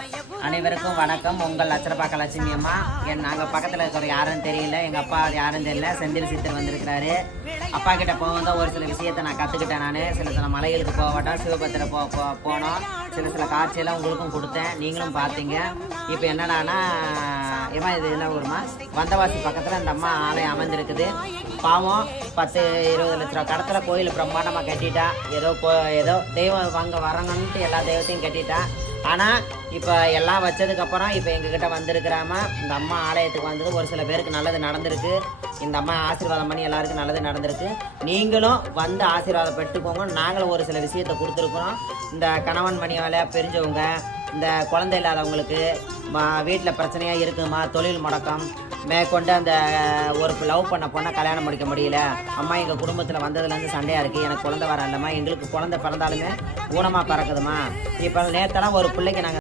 அனைவருக்கும் வணக்கம். உங்கள் அச்சரப்பாக்க லட்சுமி அம்மா. நாங்கள் பக்கத்தில் இருக்கிற யாரும் தெரியல, எங்கள் அப்பா யாரும் தெரியல. செந்தில் சித்தர் வந்திருக்கிறாரு. அப்பா கிட்ட போகும்போது ஒரு சில விஷயத்தை நான் கற்றுக்கிட்டேன். நான் சில மலைகளுக்கு போகட்டும், சிவபத்திர போனோம். சில காட்சியெல்லாம் உங்களுக்கும் கொடுத்தேன், நீங்களும் பார்த்தீங்க. இப்போ என்னடானா ஏமா இது என்ன ஊருமா, வந்தவாசி பக்கத்தில் அந்த அம்மா ஆலயம் அமைஞ்சிருக்குது. பாவம் 10-20 லட்ச ரூபா கடத்தில் கோயில் பிரம்மாண்டமாக கட்டிட்டா. ஏதோ தெய்வம் அங்கே வரணுன்ட்டு எல்லா தெய்வத்தையும் கட்டிட்டா. ஆனால் இப்போ எல்லாம் வச்சதுக்கப்புறம் இப்போ எங்ககிட்ட வந்திருக்கிறாம இந்த அம்மா ஆலயத்துக்கு வந்தது ஒரு சில பேருக்கு நல்லது நடந்திருக்கு. இந்த அம்மா ஆசீர்வாதம் பண்ணி எல்லாருக்கும் நல்லது நடந்திருக்கு. நீங்களும் வந்து ஆசீர்வாதம் பெற்றுக்கோங்க. நாங்களும் ஒரு சில விஷயத்தை கொடுத்துருக்குறோம். இந்த கணவன் மணியால் பிரிஞ்சவங்க, இந்த குழந்தை இல்லாதவங்களுக்கு, வீட்டில் பிரச்சனையாக இருக்குமா, தொழில் முடக்கம் மேற்கொண்டு அந்த ஒரு லவ் பண்ண பொண்ணை கல்யாணம் முடிக்க முடியல, அம்மா எங்கள் குடும்பத்தில் வந்ததுலேருந்து சண்டையாக இருக்குது, எனக்கு குழந்தை வர இல்லைம்மா, எங்களுக்கு குழந்தை பிறந்தாலுமே ஊனமாக பிறக்குதுமா. இப்போ நேற்றெல்லாம் ஒரு பிள்ளைக்கு நாங்கள்